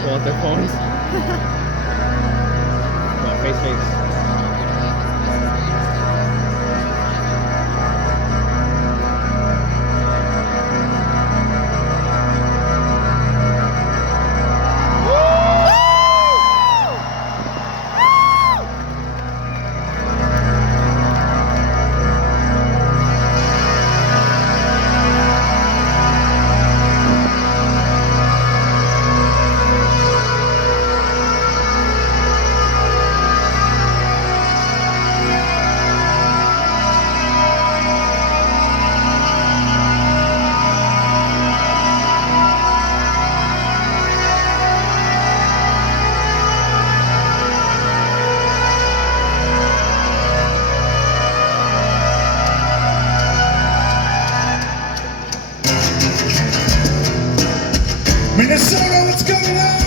Pull out their phones. Come on, face. Minnesota, what's going on?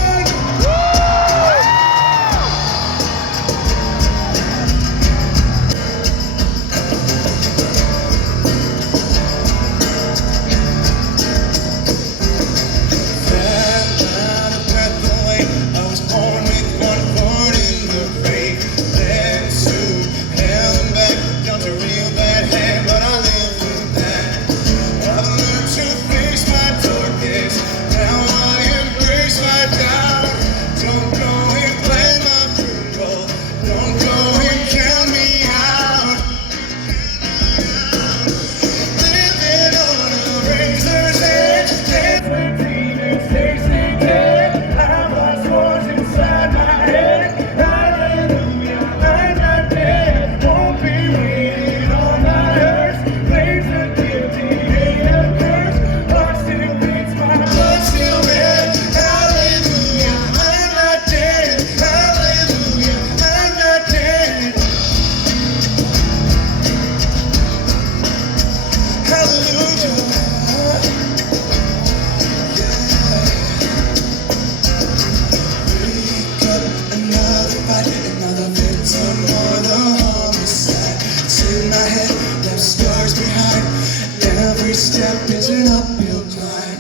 Step is an uphill climb.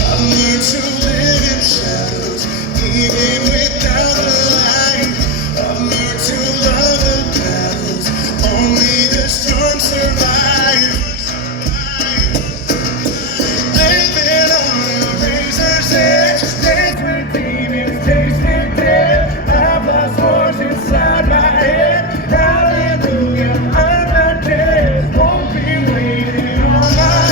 I learned to live in shadows, even without the light. I learned to love the battles only the strong survive. Living on a razor's edge, dance with demons, tasting death. I've lost wars inside my head. Hallelujah, I'm not dead. Won't be waiting on my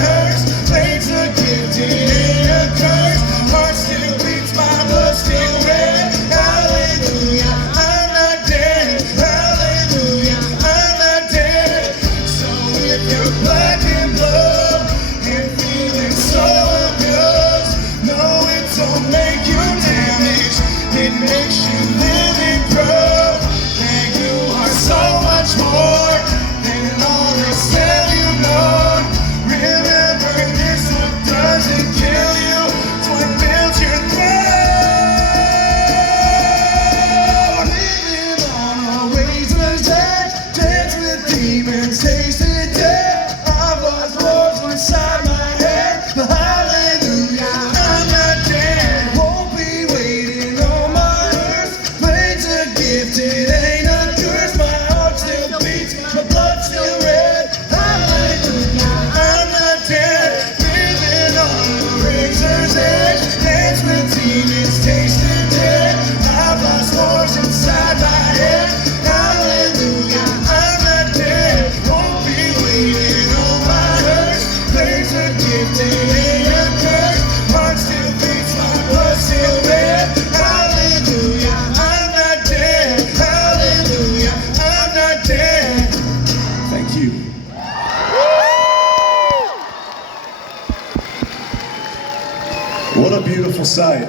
What a beautiful sight.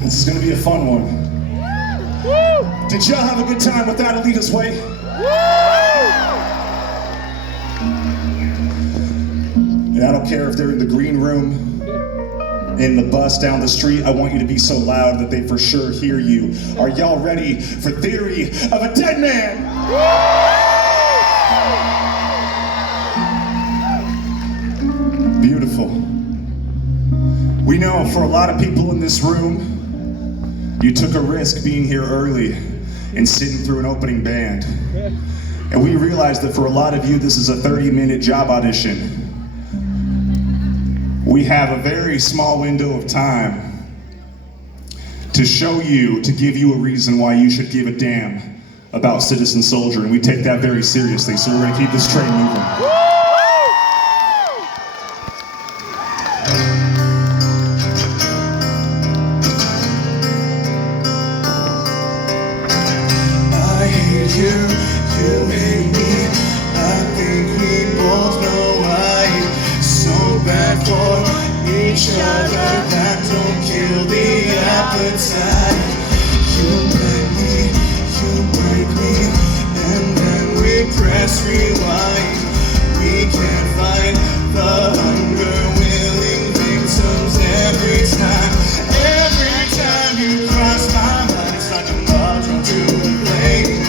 This is going to be a fun one. Woo! Did y'all have a good time with That'll Lead Us Way? And I don't care if they're in the green room, in the bus down the street, I want you to be so loud that they for sure hear you. Are y'all ready for Theory of a Dead Man? Beautiful. We know for a lot of people in this room, You took a risk being here early and sitting through an opening band. And we realized that for a lot of you, this is a 30-minute job audition. We have a very small window of time to show you, to give you a reason why you should give a damn about Citizen Soldier, and we take that very seriously, so we're gonna keep this train moving. I hate you, you hate me. I think we both know why. So bad for each other, that don't kill the appetite. You beg me, you break me, and then we press rewind. We can't find the hunger, willing victims every time. Every time you cross my mind, it's like a moth drawn to the flame.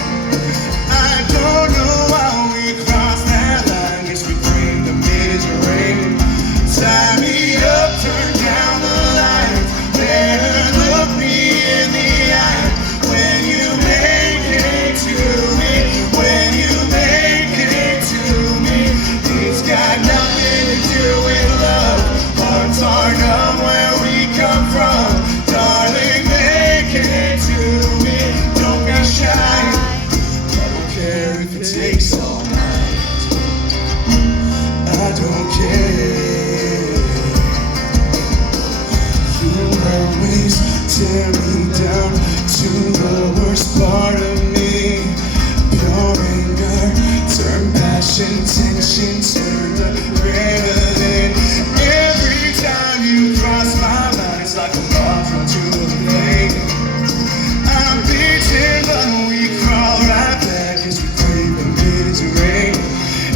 I don't know how we crossed that line. Guess we crave the misery. Tie me up, turn down the lights. Better look me in the eye when you make it to me. When you make it to me, it's got nothing to do with love. Hearts are numb where we come from. Darling, make it to me. Don't be shy. I don't care if it takes all night. I don't care. You always tear me down to the worst part of me. Pure anger, turn passion, tension, turn adrenaline. Every time you cross my mind, it's like a moth drawn to a flame. I'm beaten, but we crawl right back as we crave the misery.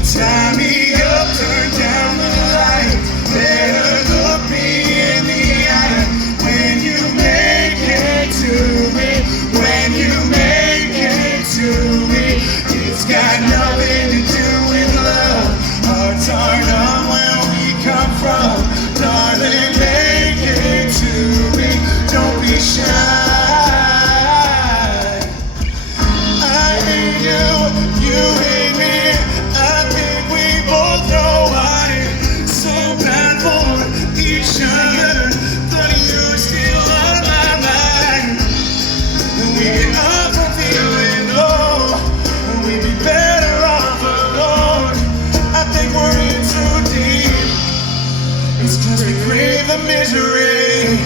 Tie me up, turn down the light. Better look me in the eye when you make it to me. When you make it to me, it's got nothing to do with love. Hearts are numb where we come from. Darling, make it to me. Don't be shy. I hate you, you hate me. I think we both know why. So bad for each other, but you're still on my mind. And we get up from feeling low, and we'd be better off alone. I think we're in too deep. It's 'cause we crave the misery.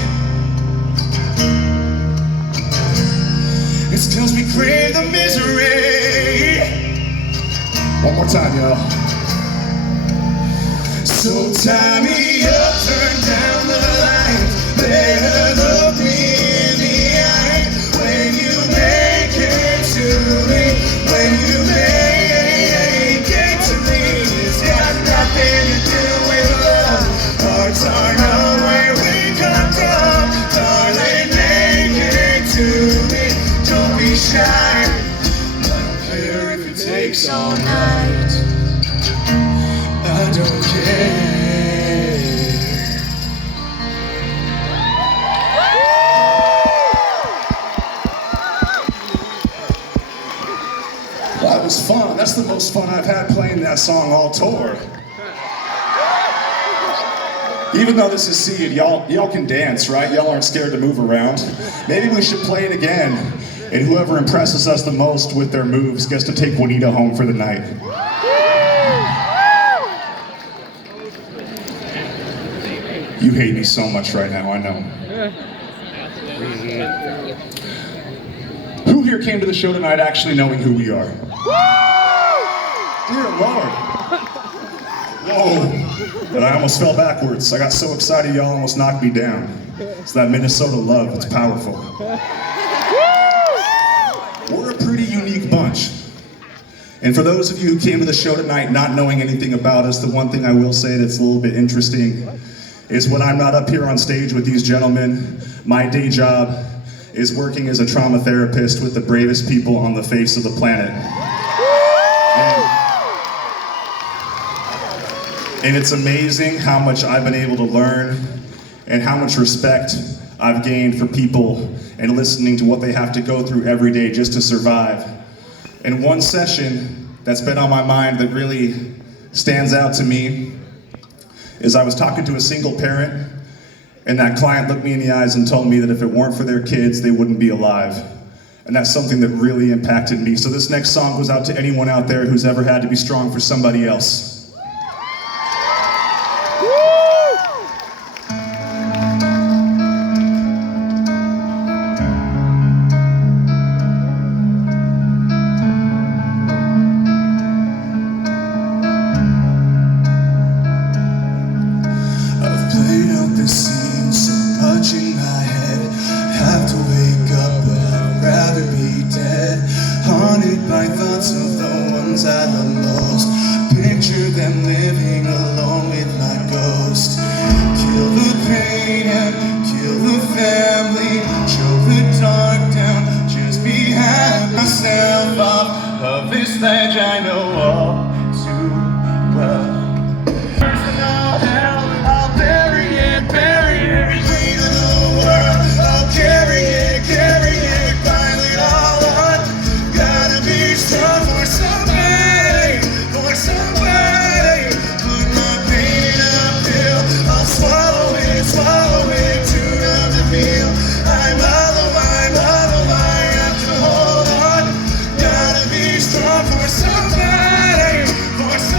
It's 'cause we crave the misery. One more time, y'all. So tie me up, turn down the lights. Better look me in the eye when you make it to me. When you make it to me, it's got nothing to do with love. Hearts are numb where we come from. Darling, make it to me. Don't be shy. I don't care if it takes all night. I don't care. Well, that was fun. That's the most fun I've had playing that song all tour. Even though this is seated, y'all can dance, right? Y'all aren't scared to move around. Maybe we should play it again, and whoever impresses us the most with their moves gets to take Juanita home for the night. You hate me so much right now, I know. Who here came to the show tonight actually knowing who we are? Dear Lord. Whoa. But I almost fell backwards. I got so excited y'all almost knocked me down. It's that Minnesota love, it's powerful. We're a pretty unique bunch. And for those of you who came to the show tonight not knowing anything about us, the one thing I will say that's a little bit interesting is when I'm not up here on stage with these gentlemen, my day job is working as a trauma therapist with the bravest people on the face of the planet. And it's amazing how much I've been able to learn and how much respect I've gained for people and listening to what they have to go through every day just to survive. And one session that's been on my mind that really stands out to me is I was talking to a single parent, and that client looked me in the eyes and told me that if it weren't for their kids, they wouldn't be alive. And that's something that really impacted me. So this next song goes out to anyone out there who's ever had to be strong for somebody else. I love most. Picture them living alone with my ghost. Kill the pain and kill the family. Choke the dark down, just be happy. Myself off of this ledge I know all too well. Personal hell, I'll bury it, bury it. Weight of the world, I'll carry it, pile it all on. Gotta be strong for somebody. Swallow it, too numb to feel. I'm hollow, I have to hold on. Gotta be strong for somebody else.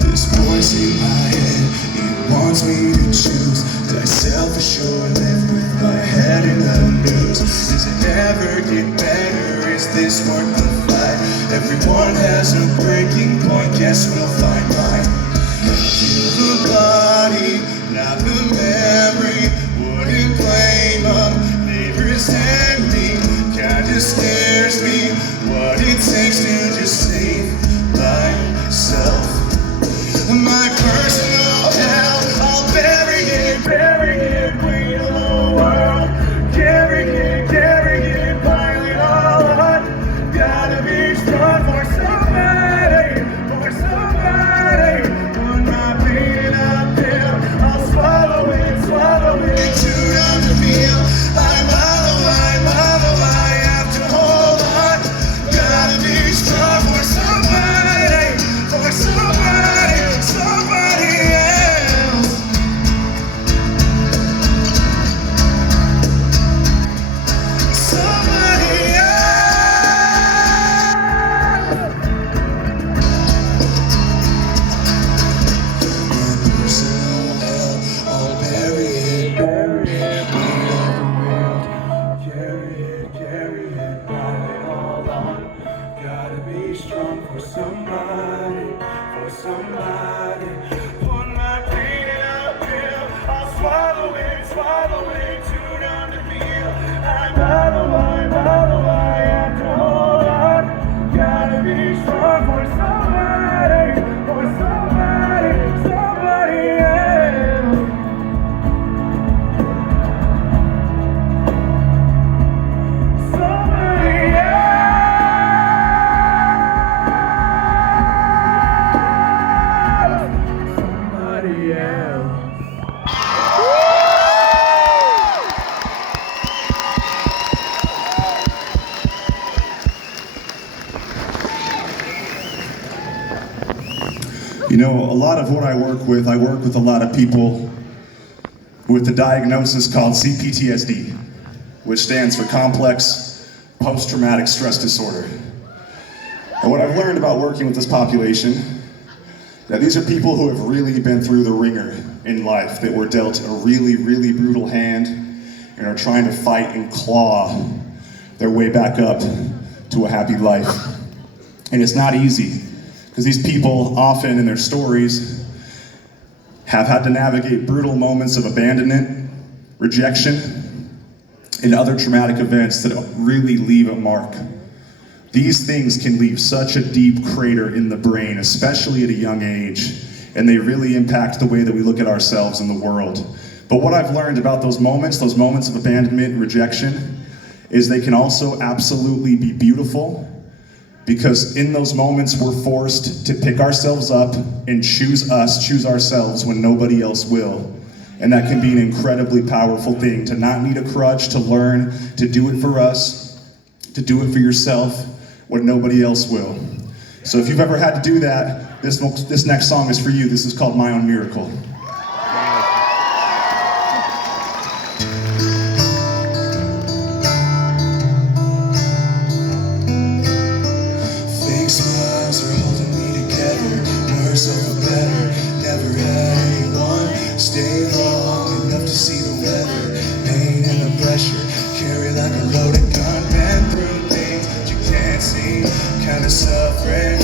This voice in my head, it wants me to choose. Did I selfish or live with my head in the news? Does it ever get better? Is this worth the fight? Everyone has a breaking point, guess we'll find mine. Kill the body, not the memory. Wouldn't blame them, they resent me. Kinda scares me what it takes to just save myself. My personal hell, I'll bury it. Weight of the world, carry it, pile it all on. Gotta be strong for somebody. Put my pain uphill, I'll swallow it. Too numb to feel. I'm hollow, I have to hold on. Gotta be strong for somebody else. Somebody else. My personal hell, I'll bury it. Weight of the world, carry it, pile it all on. Gotta be strong for somebody. Put my pain uphill, I'll swallow it, too numb to feel. I'm hollow, I have to hold on. Gotta be strong for somebody else. You know, a lot of what I work with a lot of people with the diagnosis called CPTSD, which stands for Complex Post-Traumatic Stress Disorder. And what I've learned about working with this population, that these are people who have really been through the ringer in life, that were dealt a really, really brutal hand and are trying to fight and claw their way back up to a happy life. And it's not easy, because these people often in their stories have had to navigate brutal moments of abandonment, rejection, and other traumatic events that really leave a mark. These things can leave such a deep crater in the brain, especially at a young age, and they really impact the way that we look at ourselves in the world. But what I've learned about those moments of abandonment and rejection, is they can also absolutely be beautiful, Because in those moments, we're forced to pick ourselves up and choose ourselves when nobody else will. And that can be an incredibly powerful thing, to not need a crutch, to learn to do it for us, to do it for yourself when nobody else will. So if you've ever had to do that, this next song is for you. This is called My Own Miracle. Fake smiles are holding me together. Worse over better. Never had anyone stay long enough to see the weather. Pain and the pressure, carry like a loaded gun. Been through things that you can't see. Kind of suffering,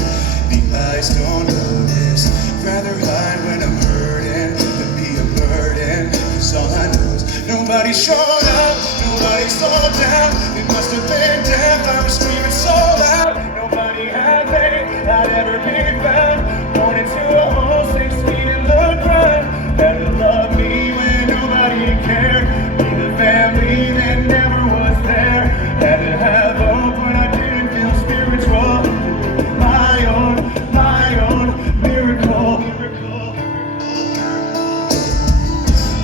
the eyes don't notice. Rather hide when I'm hurting than be a burden. Cause all I know is nobody showed up, nobody slowed down. It must have been death, I was screaming so loud. Nobody had faith, I'd ever be found. Born into a hole 6 feet in the ground. Had to love me when nobody cared. Be the family that never was there. Had to have hope when I didn't feel spiritual. My own miracle.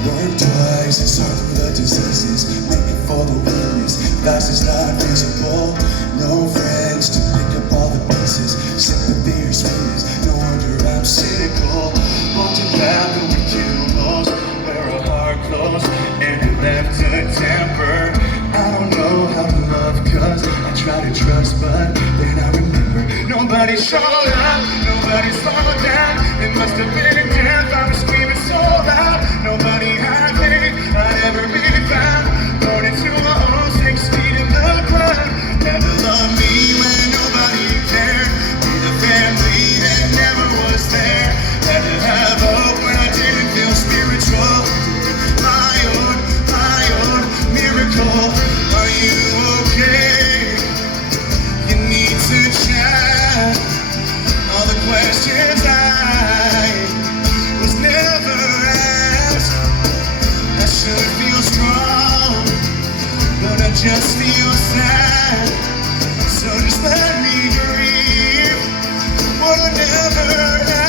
Work twice, it's hard through the diseases. Making for the weakness, vices not visible. No friends to pick up all the pieces. Sympathy or sweetness, no wonder I'm cynical. Wanting back over kills, where a heart closed and it left a temper. I don't know how to love cause I try to trust but then I remember nobody showed up, nobody slowed down. It must have been death, I was screaming so loud. Nobody had faith, I'd ever be found. Thrown into a hole 6 feet in the ground. Had to love me when nobody cared. Be the family that never was there. Had to have hope when I didn't feel spiritual. My own miracle. Are you okay? You need to check all the questions I was never asked. I should feel strong, but I just feel sad. So just let me grieve what I never had.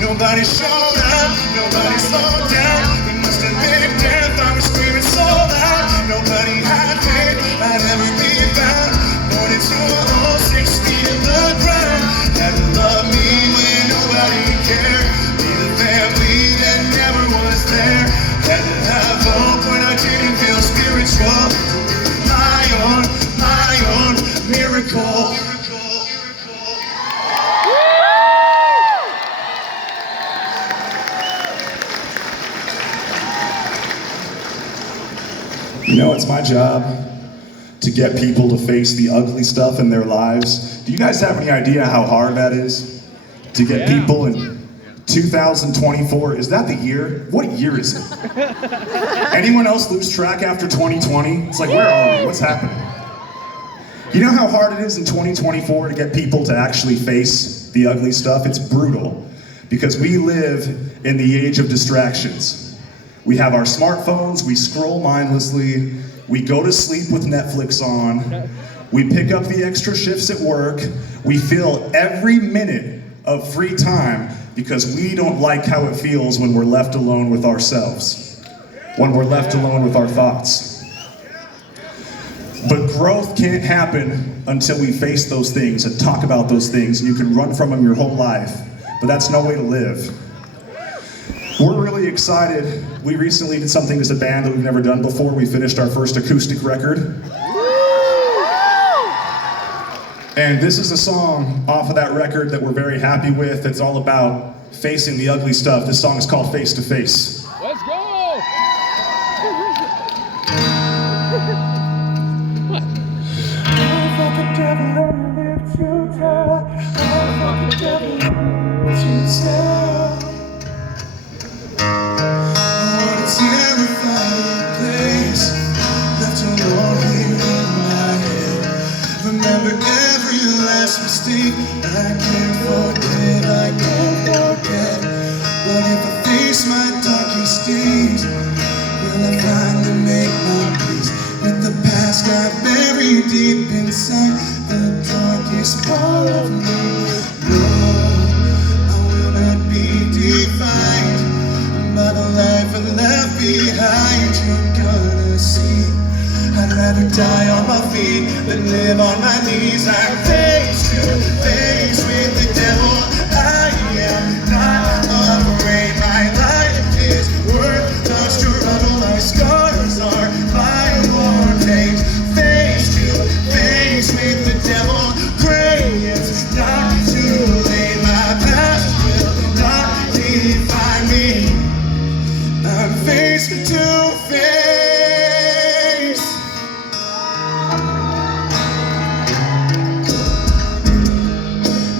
Nobody showed up, nobody slowed down. It must have been death, I was screaming so loud. Nobody had faith, I'd never be found. Born into a hole 6 feet in the ground. Had to love me when nobody cared. Be the family that never was there. Had to have hope when I didn't feel spiritual. My own miracle. You know, it's my job to get people to face the ugly stuff in their lives. Do you guys have any idea how hard that is? To get people in 2024, is that the year? What year is it? Anyone else lose track after 2020? It's like, where are we? What's happening? You know how hard it is in 2024 to get people to actually face the ugly stuff? It's brutal, because we live in the age of distractions. We have our smartphones, we scroll mindlessly, we go to sleep with Netflix on, we pick up the extra shifts at work, we fill every minute of free time because we don't like how it feels when we're left alone with ourselves, when we're left alone with our thoughts. But growth can't happen until we face those things and talk about those things, and you can run from them your whole life, but that's no way to live. We're really excited. We recently did something as a band that we've never done before. We finished our first acoustic record. And this is a song off of that record that we're very happy with. It's all about facing the ugly stuff. This song is called Face to Face. Let's go! Terrifying place, left alone here in my head. Remember every last mistake. I can't forget. But if I face my darkest days, Will I finally make my peace with the past I buried deep inside the darkest part of me? No, I will not be defined by the life I left behind. You're gonna see, I'd rather die on my feet than live on my knees. I'm face to face with the devil. I am not afraid. My life is worth the struggle. My scars are my war pains. Face to face with the devil. Pray it's not too late. My past will not define me. I'm face to face.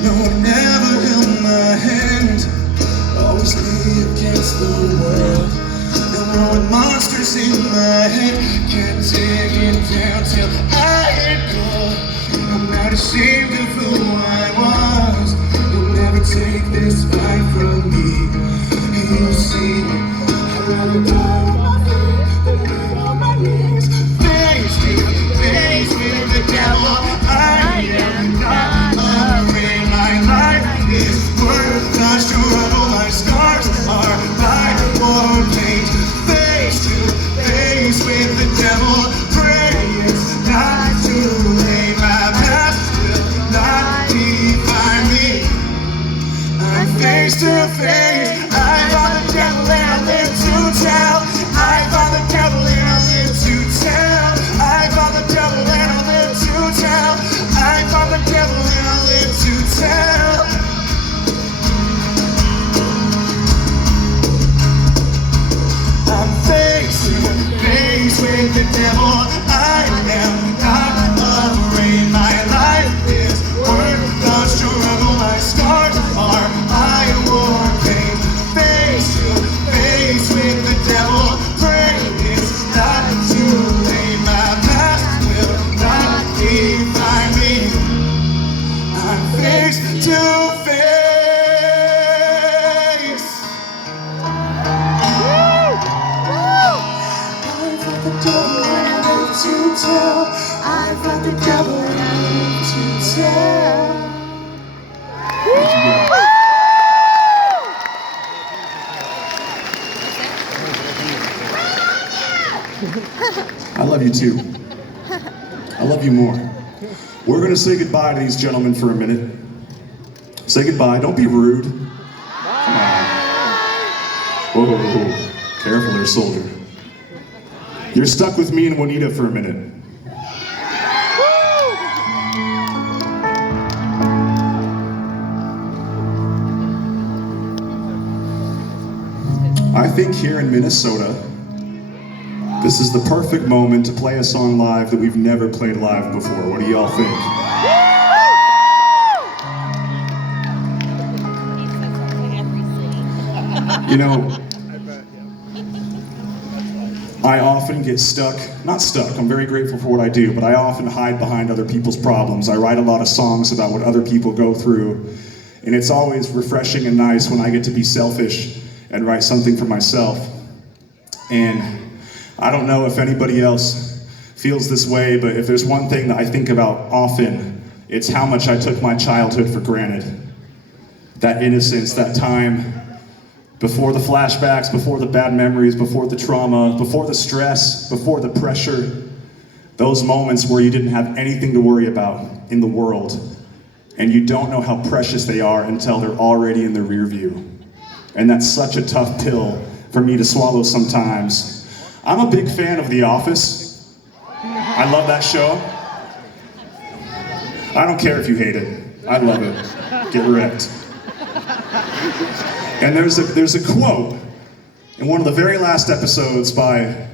No one ever held my hand, always me against the world. And throwing monsters in my head, can't take it down till I hit gold. I'm not ashamed of who I was. You'll never take this fight from me. And you'll see, I'd rather die on my feet than live on my knees. Face to face with the devil. I am not afraid. My life is worth the struggle. My scars are my war pains. Face to face with the devil. Pray it's not too late. My past will not define me. I'm face to face. I fought the devil and I live to tell. I fought the devil and I live to tell. I fought the devil and I live to tell. I fought the devil and I live to tell. I'm face to face with the devil. I am not afraid. My life is worth the struggle. My scars are my war pain. Face to face with the devil. Pray it's not too late. My past will not define me. I'm face to face. I've got the devil and I live to tell. I've got the devil and I live to tell. I love you too. I love you more. We're going to say goodbye to these gentlemen for a minute. Say goodbye. Don't be rude. Come on. Whoa. Careful there, soldier. You're stuck with me and Juanita for a minute. I think here in Minnesota, this is the perfect moment to play a song live that we've never played live before. What do y'all think? You know, I often get not stuck, I'm very grateful for what I do, but I often hide behind other people's problems. I write a lot of songs about what other people go through, and it's always refreshing and nice when I get to be selfish and write something for myself. And I don't know if anybody else feels this way, but if there's one thing that I think about often, it's how much I took my childhood for granted. That innocence, that time before the flashbacks, before the bad memories, before the trauma, before the stress, before the pressure, those moments where you didn't have anything to worry about in the world, and you don't know how precious they are until they're already in the rear view. And that's such a tough pill for me to swallow sometimes. I'm a big fan of The Office. I love that show. I don't care if you hate it. I love it. Get wrecked. And there's a quote in one of the very last episodes by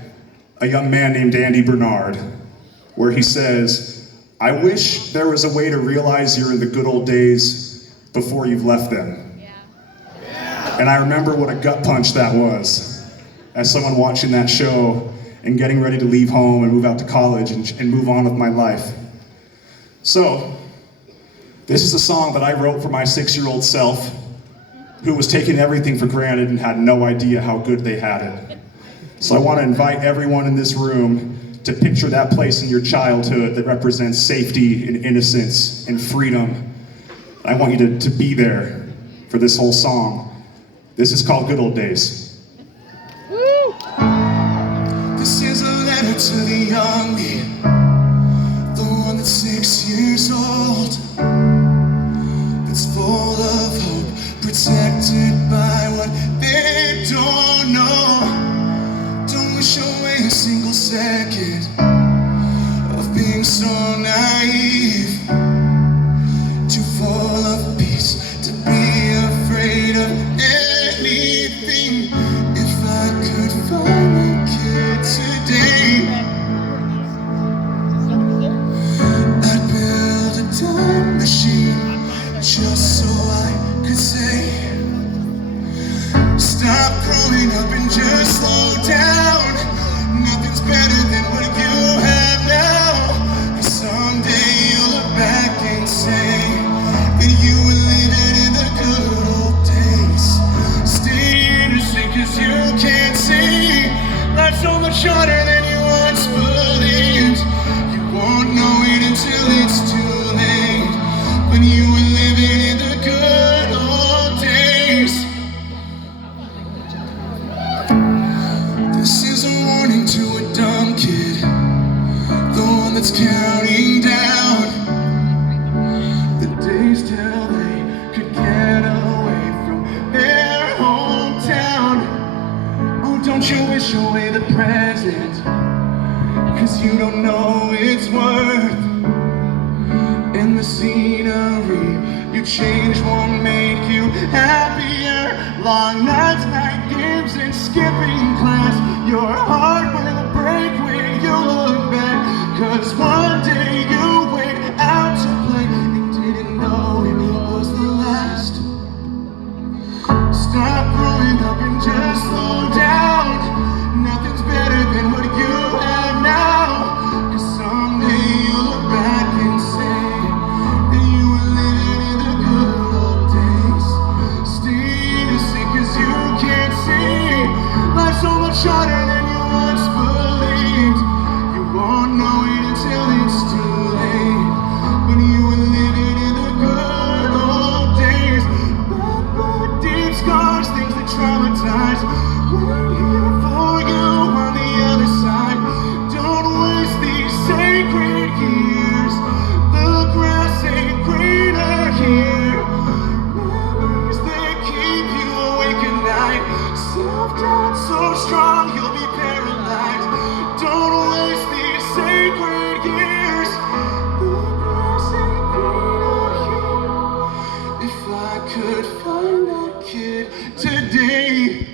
a young man named Andy Bernard, where he says, "I wish there was a way to realize you're in the good old days before you've left them." Yeah. And I remember what a gut punch that was, as someone watching that show and getting ready to leave home and move out to college and move on with my life. So, this is a song that I wrote for my 6-year-old self, who was taking everything for granted and had no idea how good they had it. So I want to invite everyone in this room to picture that place in your childhood that represents safety and innocence and freedom. I want you to be there for this whole song. This is called Good Old Days. Woo! This is a letter to the young me, the one that's 6 years old, that's full of hope, protected by what they don't know. Don't wish away a single second of being so naive, too full of peace to be afraid of anything. If I could find a kid today, I'd build a time machine just so I could say, stop growing up and just slow down. Nothing's better than what you have now. 'Cause someday you'll look back and say that you were living in the good old days. Stay innocent 'cause you can't see life's so much harder than you once believed. You won't know it until it's too late, when you were living in the good old days. This is a warning to a dumb kid, the one that's counting down the days till they could get away from their hometown. Oh, don't you wish away the present, 'cause you don't know its worth. In the scenery you change won't make you happier. Long nights, night games, and skipping class. Your heart will break when you look back, 'cause one day you went out to play and didn't know it was the last. Stop growing up and just slow down. Nothing's better than what you have now. 'Cause someday you'll look back and say that you were living in the good old days. Stay innocent 'cause you can't see life's so much harder than you once believed. You won't know it until it's too late, when you were living in the good old days. But deep scars, things that traumatize, we're here for you on the other side. Don't waste these sacred years, the grass ain't greener here. Memories that keep you awake at night, self-doubt so strong you'll be paralyzed. Don't waste these sacred years, the grass ain't greener here. If I could find that kid today,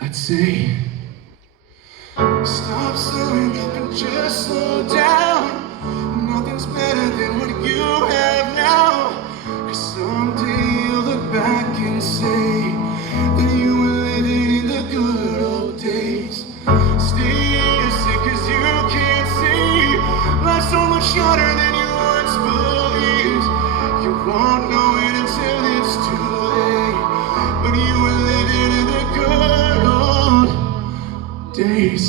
I'd say, stop slowing up and just slow down. Nothing's better than what you have now. 'Cause someday you'll look back and say that you were living in the good old days. Stay innocent 'cause you can't see life's so much harder than you once believed. You won't know it until it's too late, when you were living in the good old days.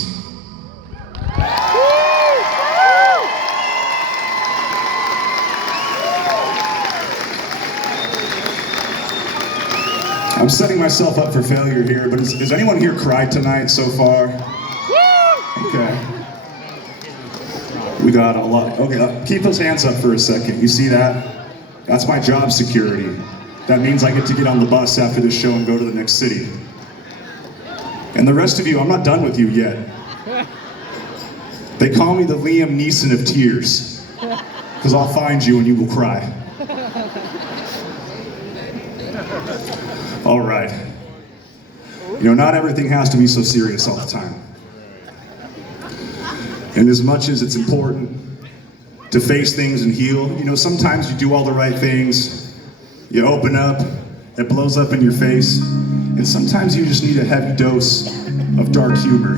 I'm setting myself up for failure here, but has anyone here cried tonight so far? Okay. We got a lot. Okay, keep those hands up for a second. You see that? That's my job security. That means I get to get on the bus after this show and go to the next city. And the rest of you, I'm not done with you yet. They call me the Liam Neeson of tears, because I'll find you and you will cry. All right. You know, not everything has to be so serious all the time. And as much as it's important to face things and heal, you know, sometimes you do all the right things, you open up, it blows up in your face, and sometimes you just need a heavy dose of dark humor,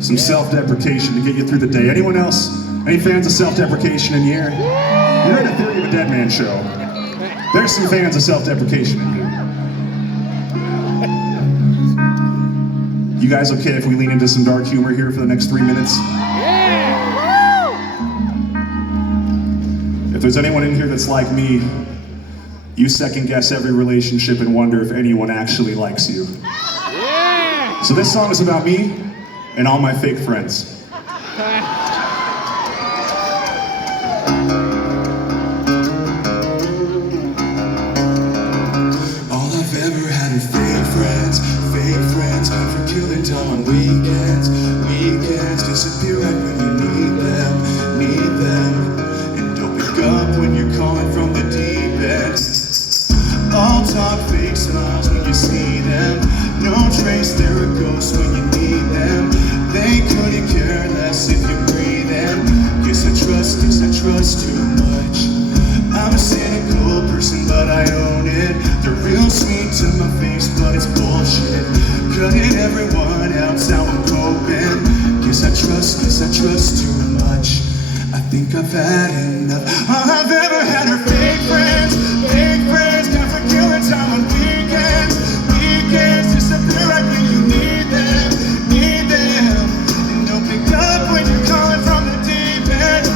some self-deprecation to get you through the day. Anyone else? Any fans of self-deprecation in here? You're at a Theory of a Dead Man show. There's some fans of self-deprecation in here. You guys okay if we lean into some dark humor here for the next 3 minutes? If there's anyone in here that's like me, you second guess every relationship and wonder if anyone actually likes you. So this song is about me and all my fake friends. All I've ever had are fake friends, come for killing time on weekends, disappear right when you need them, and don't pick up when you're calling from the deep end. All talk, fake smiles when you see them, no trace, they're a ghost when you need them. They couldn't care less if you breathe in. Guess I trust too much. I'm a cynical person, but I own it. They're real sweet to my face, but it's bullshit. Cutting everyone else, how I'm coping. Guess I trust too much. I think I've had enough. All I've ever had are fake friends, down for killing time on weekends, disappear right when you need them, and don't pick up when you're calling from the deep end.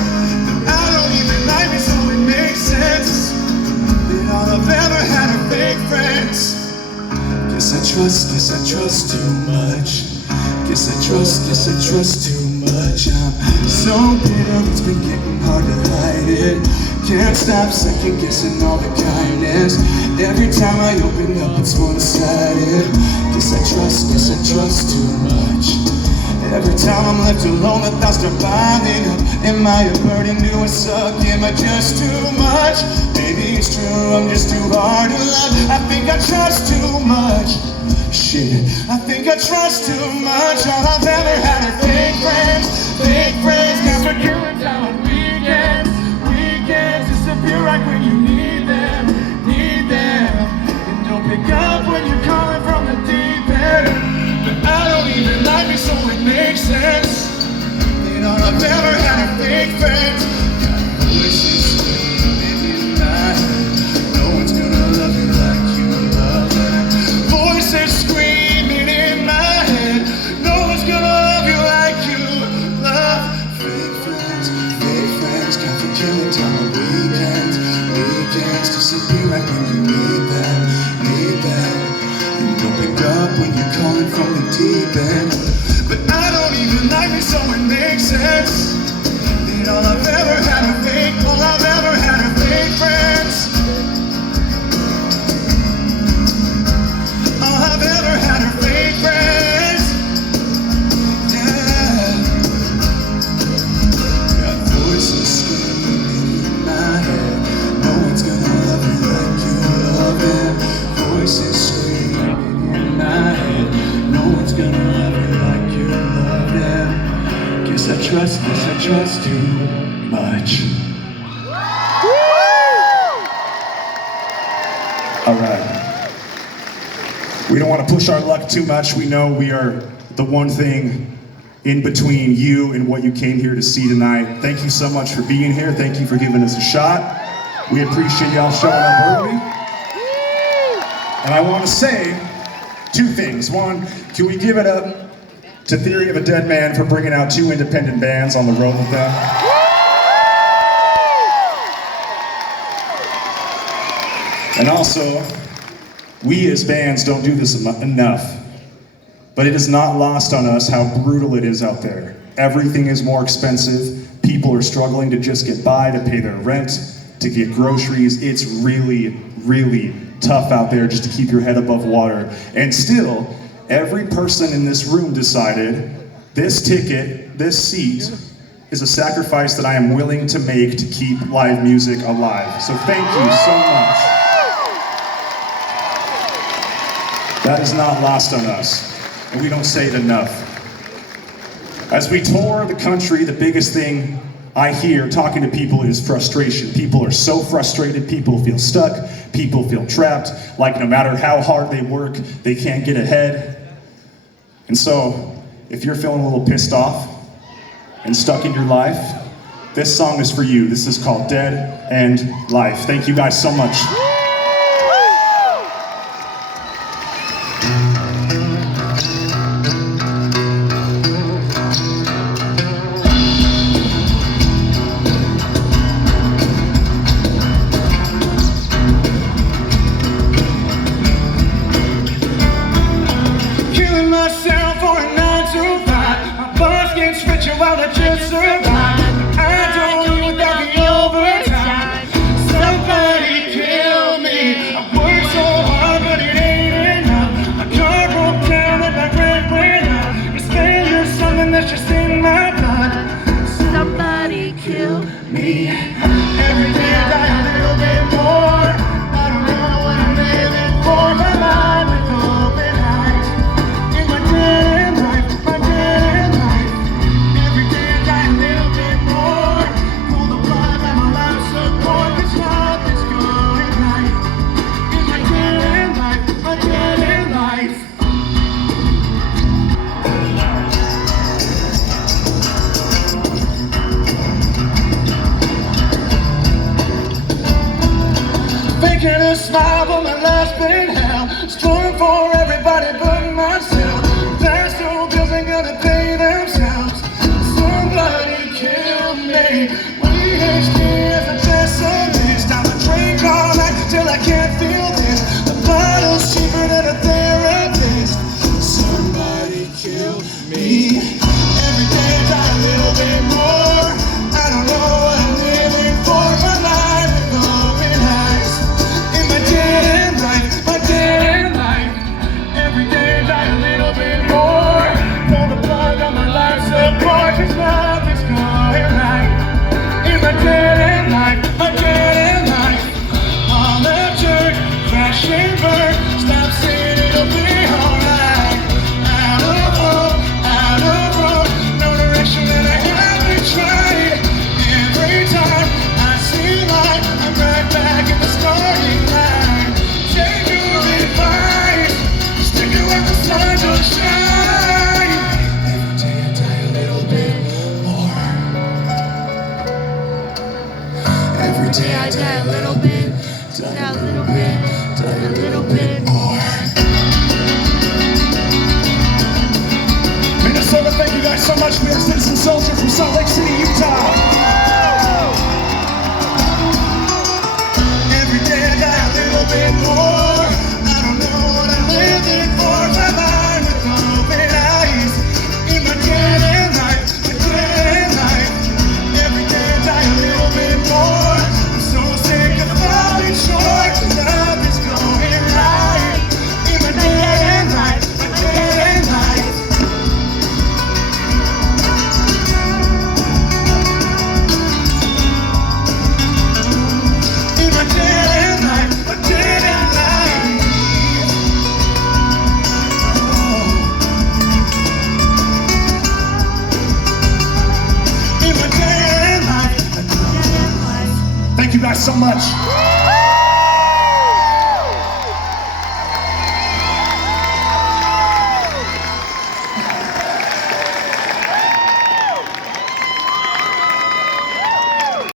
I don't even like it, so it makes sense that all I've ever had are fake friends. Guess I trust too much. Guess I trust too much. I'm so bitter, it's been getting hard to hide it. Can't stop second guessing all the kindness. Every time I open up, it's one-sided. Guess I trust too much. Every time I'm left alone, the thoughts start piling up. Am I a burden? Do I suck? Am I just too much? Maybe it's true, I'm just too hard to love. I think I trust too much. Shit, I think I trust too much. All I've ever had are fake friends, never killing time on weekends, disappear right when you need them, and don't pick up when you're calling from the deep end. But I don't even like it, so it makes sense that all I've ever had are fake friends. Got voices screaming in my head, no one's gonna love you like you love them. Voices screaming in my head, no one's gonna love you like you love. Fake friends, got for killing time on weekends, disappear right when you need them, and don't pick up when you're calling from the deep end. But I don't even like it, so it makes sense that all I've ever had are fake friends. All I've ever had are fake friends. Yeah. Got voices screaming in my head, no one's gonna love you like you love them. Voices screaming in my head, no one's gonna love you like you love them. Guess I trust too much. All right. We don't want to push our luck too much. We know we are the one thing in between you and what you came here to see tonight. Thank you so much for being here. Thank you for giving us a shot. We appreciate y'all showing up early. And I want to say 2 things. One, can we give it up to Theory of a Dead Man for bringing out 2 independent bands on the road with them? And also, we as bands don't do this enough, but it is not lost on us how brutal it is out there. Everything is more expensive. People are struggling to just get by, to pay their rent, to get groceries. It's really, really tough out there just to keep your head above water. And still, every person in this room decided this ticket, this seat, is a sacrifice that I am willing to make to keep live music alive. So thank you so much. That is not lost on us, and we don't say it enough. As we tour the country, the biggest thing I hear talking to people is frustration. People are so frustrated, people feel stuck, people feel trapped, like no matter how hard they work, they can't get ahead. And so, if you're feeling a little pissed off and stuck in your life, this song is for you. This is called Dead End Life. Thank you guys so much. Faking a smile, but my life's been hell. Strong for everybody but myself. Past due bills ain't gonna pay themselves. Somebody kill me. We HD as a pessimist. I'm a drink all night till I can't feel this. The bottle's cheaper than a therapist. Somebody kill me. Every day I die a little bit more. I don't know what I'm living for. My life is going highs. In my dead end life, my dead end life. Every day I die a little bit more. Pull the plug on my life support, 'cause nothing's going right. In my dead end life, my dead end life. All the jerk, crash and burn. Stop saying it'll be alright. Out of hope, out of road. No direction and I haven't tried. Every time I see light, I'm right back in the starting line. Take your advice, stick it where the sun don't shine. Every day I die a little bit more. Every day I die a little bit, die a little bit, die a little bit more. Minnesota, thank you guys so much. We are Citizen Soldier from Salt Lake City, Utah. Every day I die a little bit more. I don't know what I'm living for. My mind with open eyes. In my dead end life, my dead end life. Every day I die a little bit more. I'm so sick of falling short. Love is going right. In my dead end life, my dead end life. In my dead end life, my dead end life. Oh. In my dead end life, my dead end life. Thank you guys so much.